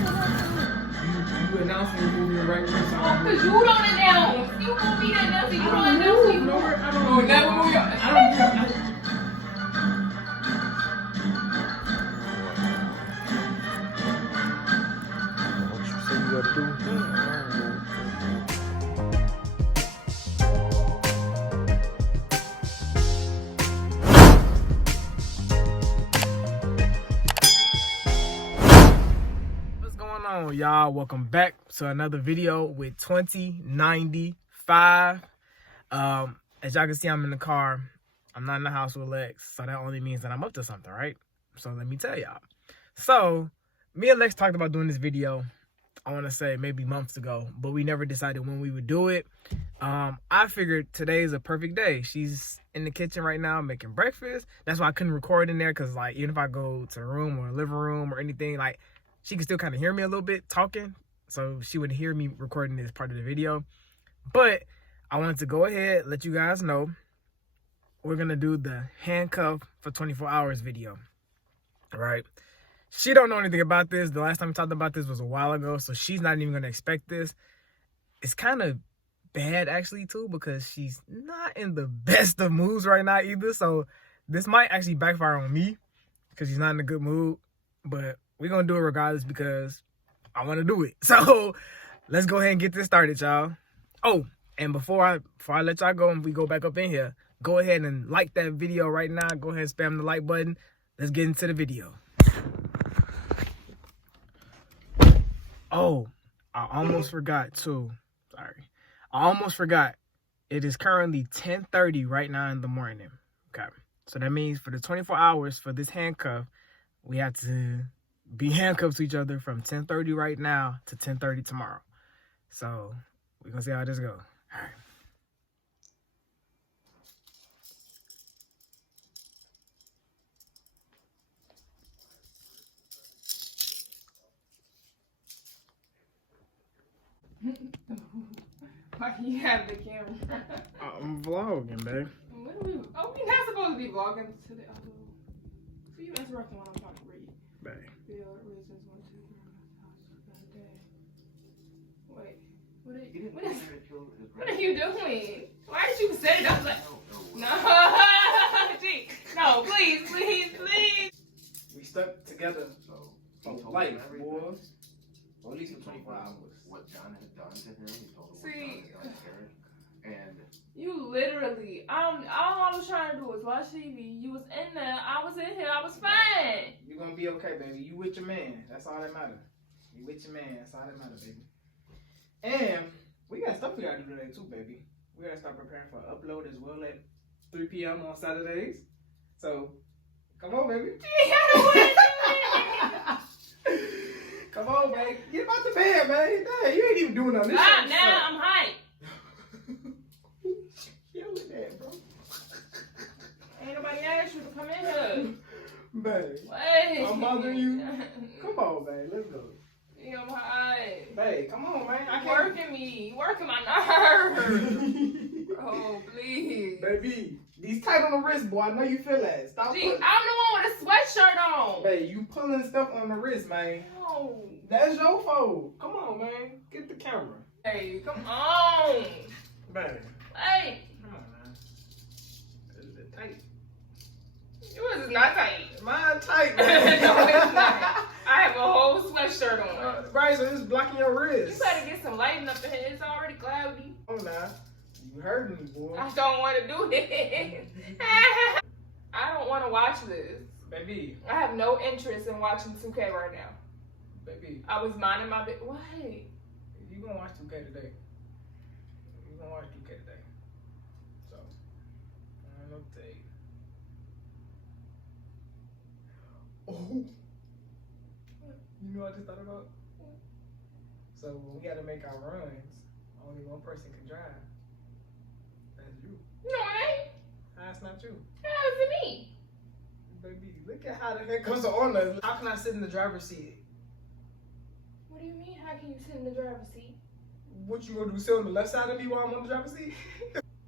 You announced me moving your right wrist. Oh, because you don't announce. You want me to announce it. You don't announce it. No, I don't. Oh, never move your... I don't. What you say you gotta do? What's going on, y'all? Welcome back to another video with 2095. As y'all can see, I'm in the car. I'm not in the house with Lex, so that only means that I'm up to something, right? So let me tell y'all. So me and Lex talked about doing this video, I want to say maybe months ago, but we never decided when we would do it. I figured today is a perfect day. She's in the kitchen right now making breakfast. That's why I couldn't record in there, because like even if I go to a room or a living room or anything, like she can still kind of hear me a little bit talking, so she would hear me recording this part of the video. But I wanted to go ahead, let you guys know we're gonna do the handcuff for 24 hours video. All right, she don't know anything about this. The last time we talked about this was a while ago, so she's not even gonna expect this. It's kind of bad actually too, because she's not in the best of moods right now either, so this might actually backfire on me because she's not in a good mood. But we're gonna do it regardless because I want to do it. So let's go ahead and get this started, y'all. Oh, and before I let y'all go and we go back up in here, go ahead and like that video right now. Go ahead and spam the like button. Let's get into the video. Oh, I almost forgot too. Sorry. I almost forgot. It is currently 10:30 right now in the morning. Okay. So that means for the 24 hours for this handcuff, we have to be handcuffed to each other from 10:30 right now to 10:30 tomorrow. So we're going to see how this goes. All right. Why do you have the camera? I'm vlogging, babe. What are we? Oh, we're not supposed to be vlogging today. Oh, so you interrupting when I'm trying to read. Babe. Video reasons 1, 2, 3, Wait, what are you doing? Why did you set it up like? No, Gee, no, please. We stuck together for life, boy. Or at least for 24 hours. What John had done to him, he told him what See, John had done to Eric. And you literally, all I was trying to do was watch TV. You was in there, I was in here, I was fine. You're gonna be okay, baby. You with your man. That's all that matters. You with your man. That's all that matters, baby. And we got stuff we gotta do today too, baby. We gotta start preparing for upload as well at 3 p.m. on Saturdays. So, come on, baby. Gee, I don't want to do it. Come on, baby. Get about the bed, man. Dang, you ain't even doing nothing. Stop now, I'm hyped. Yell at that, bro. Ain't nobody asked you to come in here. Babe. Wait. I'm bothering you? Come on, babe. Let's go. Yeah, I'm hyped. Babe, come on, man. I You can't. working me. You working my nerves. Oh, please. Baby, these tight on the wrist, boy. I know you feel that. Stop Gee, putting. I'm the one with a sweatshirt on. Babe, you pulling stuff on the wrist, man. No. That's your fault. Come on, man. Get the camera. Hey, come on. Babe. Hey. Come on, man. It's a bit tight. Yours is not tight. Mine tight, No, man. it's not. I have a whole sweatshirt on. Right, so it's blocking your You wrist. better get some lighting up in here. It's already cloudy. Oh, nah. You heard me, boy. I don't want to do it. I don't want to watch this. Baby. I have no interest in watching 2K right now. Baby. I was minding my business. What? You gonna watch 2K today. You gonna watch 2K today. So, I don't know what to tell you. Oh. You know what I just thought about? So when we gotta make our runs, only one person can drive. That's you. No, it ain't. That's not you. How is it me? Baby, look at how the handcuffs are on us. How can I sit in the driver's seat? What do you mean? How can you sit in the driver's seat? What you gonna do? Sit on the left side of me while I'm on the driver's seat?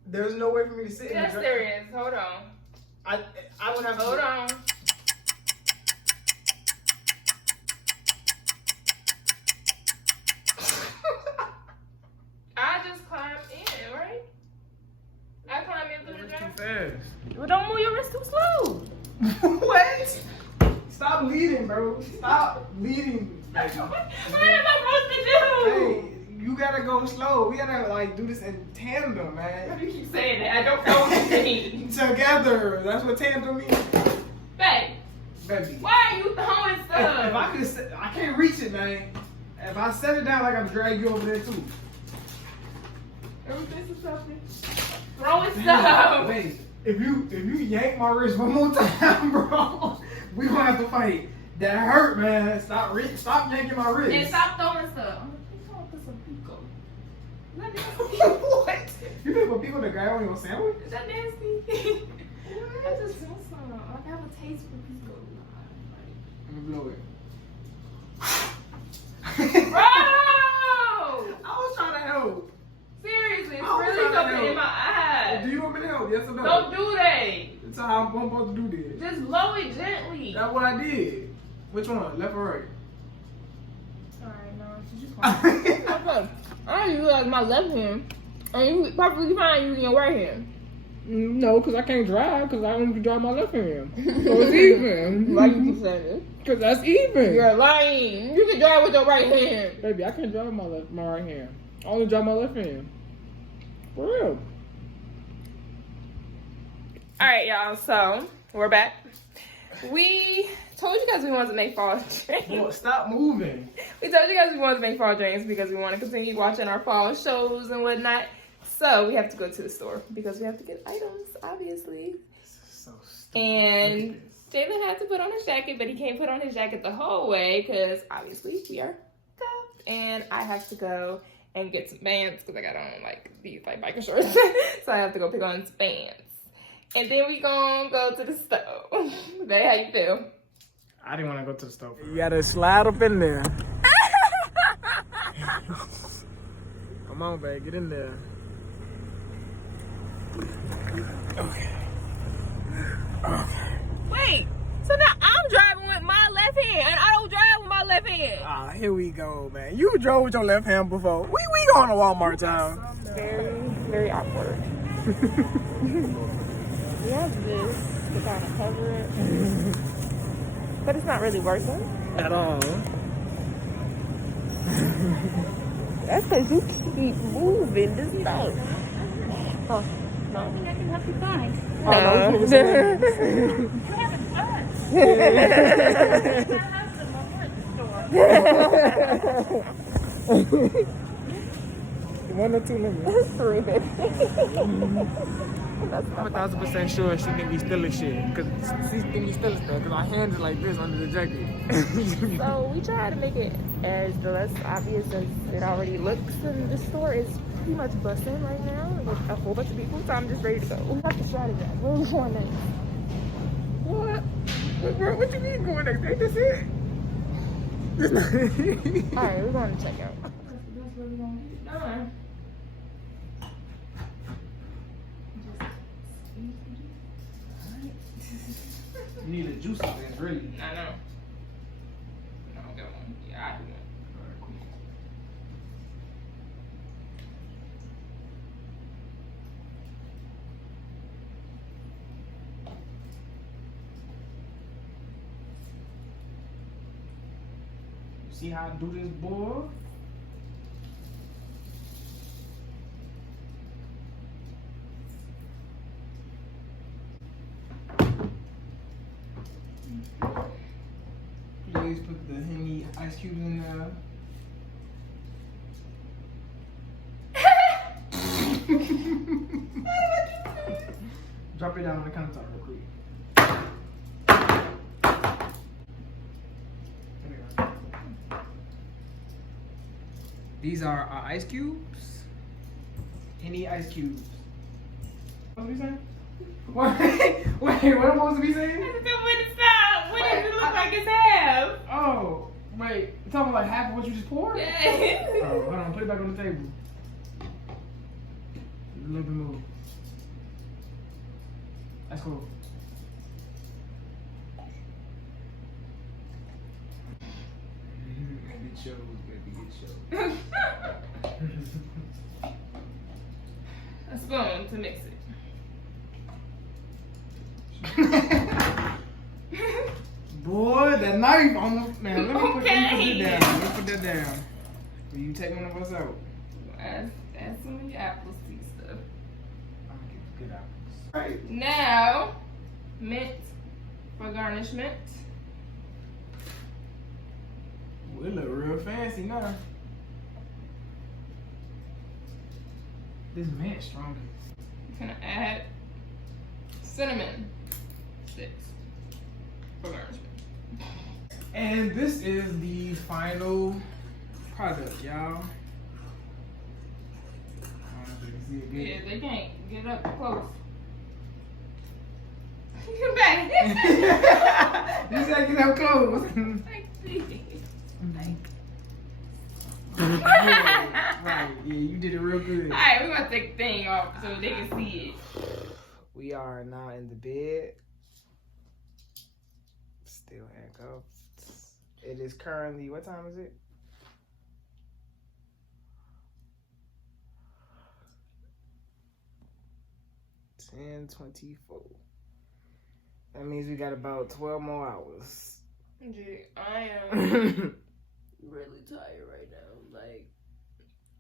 There's no way for me to sit in the Yes, driver's there is. Hold on. I would have to. Hold on. Well, don't move your wrist too slow. What? Stop leading, bro. Stop leading. What am I supposed to do? Hey, you gotta go slow. We gotta like do this in tandem, man. You keep saying it. I don't know what you mean. Together. That's what tandem means. Babe, Baby. why are you throwing If stuff? I could, I can't reach it, man. If I set it down, like I'm drag you over there too. Everything's something. Throwing stuff. Wait, if you yank my wrist one more time, bro, we gonna have to fight. That hurt, man. Stop yanking my wrist. And stop throwing stuff. I'm gonna put some pico. Is that nasty? What? You think put people to grab on your sandwich? Is that nasty? I just want some. Like I have a taste for pico. Let me blow it. Bro! I was trying to help. Seriously, it's I was really trying to something help. in my eye. Do you want me to help? Yes or no? Don't do that. That's how I'm supposed to do this. Just blow it gently. That's what I did. Which one? Left or right? Alright, no, you just okay. I use like my left hand, and you perfectly fine using your right hand. No, because I can't drive, because I only drive my left hand. So it's even. Why you keep saying this? Because that's even. You're lying. You can drive with your right hand. Baby, I can't drive my right hand. I only drive my left hand. For real. Alright, y'all, so we're back. We told you guys we wanted to make fall drinks. Well, stop moving. We told you guys we wanted to make fall drinks because we want to continue watching our fall shows and whatnot. So we have to go to the store because we have to get items, obviously. So stupid. And Jalen had to put on his jacket, but he can't put on his jacket the whole way because obviously we are cuffed. And I have to go and get some pants because I got on like these like biker shorts. So I have to go pick on some pants. And then we gonna go to the stove. Babe, how you feel? I didn't want to go to the stove. You gotta slide up in there. Come on, babe, get in there. Okay. Wait, so now I'm driving with my left hand and I don't drive with my left hand. Ah, here we go, man. You drove with your left hand before. We going to Walmart town. Very, very awkward. We have this to kind of cover it, but it's not really working. At all. That's because you keep moving this stuff. Oh, no. I think I can help you find. Oh, no. You haven't touched. My husband, my work store. 1 or 2 lemons. 3, baby. I'm 1,000% sure she think we stealing shit. Because she think we stealing stuff. Because our hands are like this under the jacket. So we try to make it as less obvious as it already looks. And the store is pretty much busting right now with a whole bunch of people. So I'm just ready to go. We have to strategize. Where are we going next? What you mean going next? Ain't this it? Alright, we're going to check out. That's what we're going to get done. You need a juice out there, really. I know. No, I'll get one. Yeah, I do one. Alright, cool. You see how I do this, boy? Please put the Henny ice cubes in there. Drop it down on the countertop real quick. There we go. These are our ice cubes. Henny ice cubes. What was we saying? Wait, what am I supposed to be saying? When it stop? When does it look like it's half? Oh, wait. You talking about like half of what you just poured? Yeah. Oh, hold on. Put it back on the table. A little bit more. That's cool. Get shows, baby. Get shows. A spoon to mix it. Boy, that knife almost, man, let me put that Okay. down. Let me put that down. Will you take one of us out? Add some of your apple seed stuff. I'm gonna get good apples. Right. Now, mint for garnishment. We look real fancy now. This mint stronger. I'm gonna add cinnamon sticks for garnishment. And this is the final product, y'all. I don't know if you can see it good. Yeah, they can't get up close. Get back. You said get up close. Right, yeah, you did it real good. Alright, we're gonna take the thing off so they can see it. We are now in the bed. Still handcuffed. It is currently, what time is it? $10:24. That means we got about 12 more hours. Gee, I am really tired right now. Like,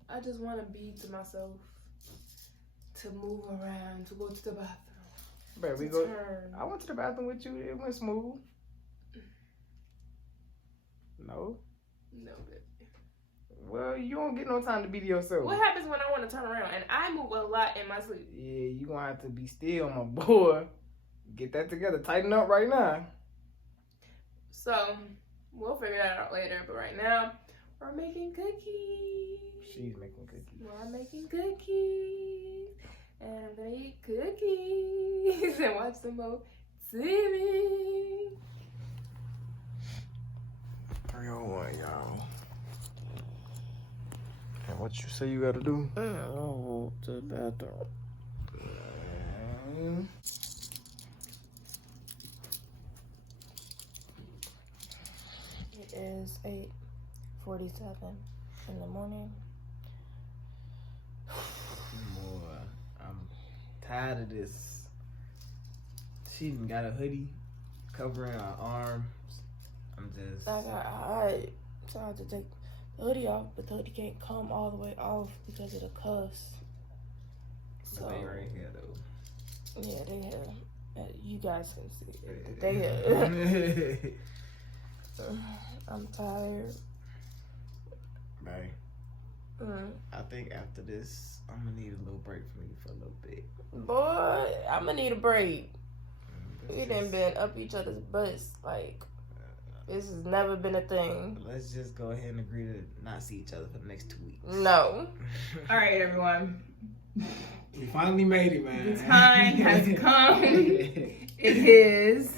I just want to be to myself, to move around, to go to the bathroom. But we to go. turn. I went to the bathroom with you. It went smooth. No. No, baby. Well, you don't get no time to be to yourself. What happens when I want to turn around? And I move a lot in my sleep. Yeah, you gonna have to be still, my boy. Get that together. Tighten up right now. So, we'll figure that out later. But right now, we're making cookies. She's making cookies. We're making cookies. And I'm gonna eat cookies and watch some more TV. 301, y'all. And what you say you gotta do? Oh, to the bathroom. It is 8:47 in the morning. Boy, I'm tired of this. She even got a hoodie covering her arms. I'm just. I tried to take the hoodie off, but the hoodie can't come all the way off because of the cuffs. So They right here though. yeah, they have. You guys can see it. They have. I'm tired. Right. I think after this, I'm gonna need a little break from you for a little bit. Boy, I'm gonna need a break. We done been up each other's butts. Like, this has never been a thing. Let's just go ahead and agree to not see each other for the next 2 weeks. No. All right, everyone. We finally made it, man. The time has come. It is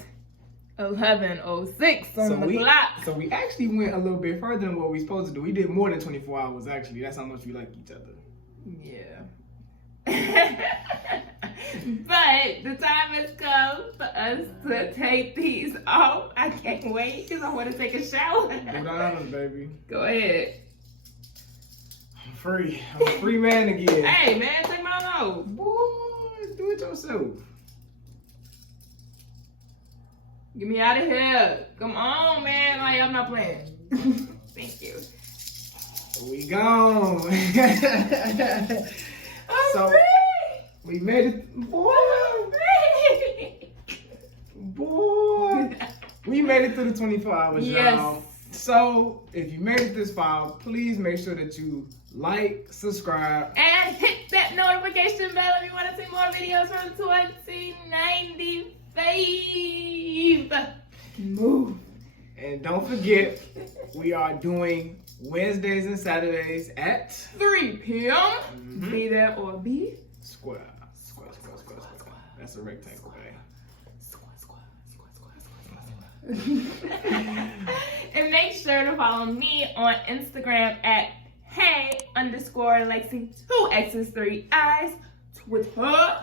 11:06 on the clock. So we actually went a little bit further than what we supposed to do. We did more than 24 hours, actually. That's how much we like each other. Yeah. But the time has come for us to take these off. I can't wait because I want to take a shower. Do the honors, baby. Go ahead. I'm free. I'm a free man again. Hey, man, take mine off. Boy, do it yourself. Get me out of here. Come on, man. Like, I'm not playing. Thank you. We gone. So, we made it. Boy. Boy. We made it through the 24 hours, Yes. y'all. So, if you made it this far, please make sure that you like, subscribe, And hit that notification bell if you want to see more videos from 2095. move. And don't forget, we are doing Wednesdays and Saturdays at 3 p.m. Be there or be square. That's a rectangle, babe. And make sure to follow me on Instagram at hey_Lexi 2X's3I's. Twitter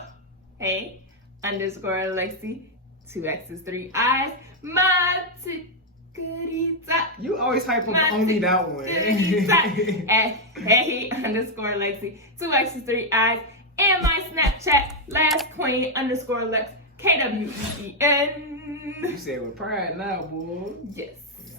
hey_Lexi 2X's3I's. My tickety-top. You always hype on only that one. At hey_Lexi 2X's3I's. And my Snapchat last queen_Lex KWEN. You say it with pride now, boy. Yes.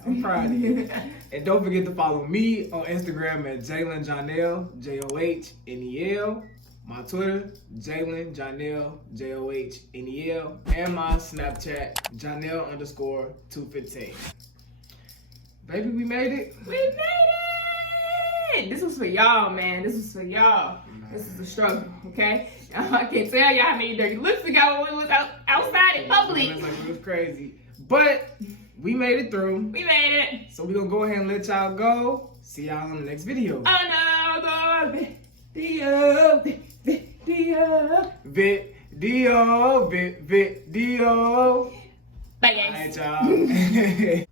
I'm proud of you. And don't forget to follow me on Instagram at Jalen Jonell, JOHNEL. My Twitter, Jalen Jonell, JOHNEL. And my Snapchat, Jonell_215. Baby, we made it. We made it! This was for y'all, man. This was for y'all. This is a struggle, okay? I can't tell y'all how many dirty looks we got when we was outside in public. It was crazy. But we made it through. We made it. So we're going to go ahead and let y'all go. See y'all in the next video. Another video. Video. Bye, guys. All right, y'all.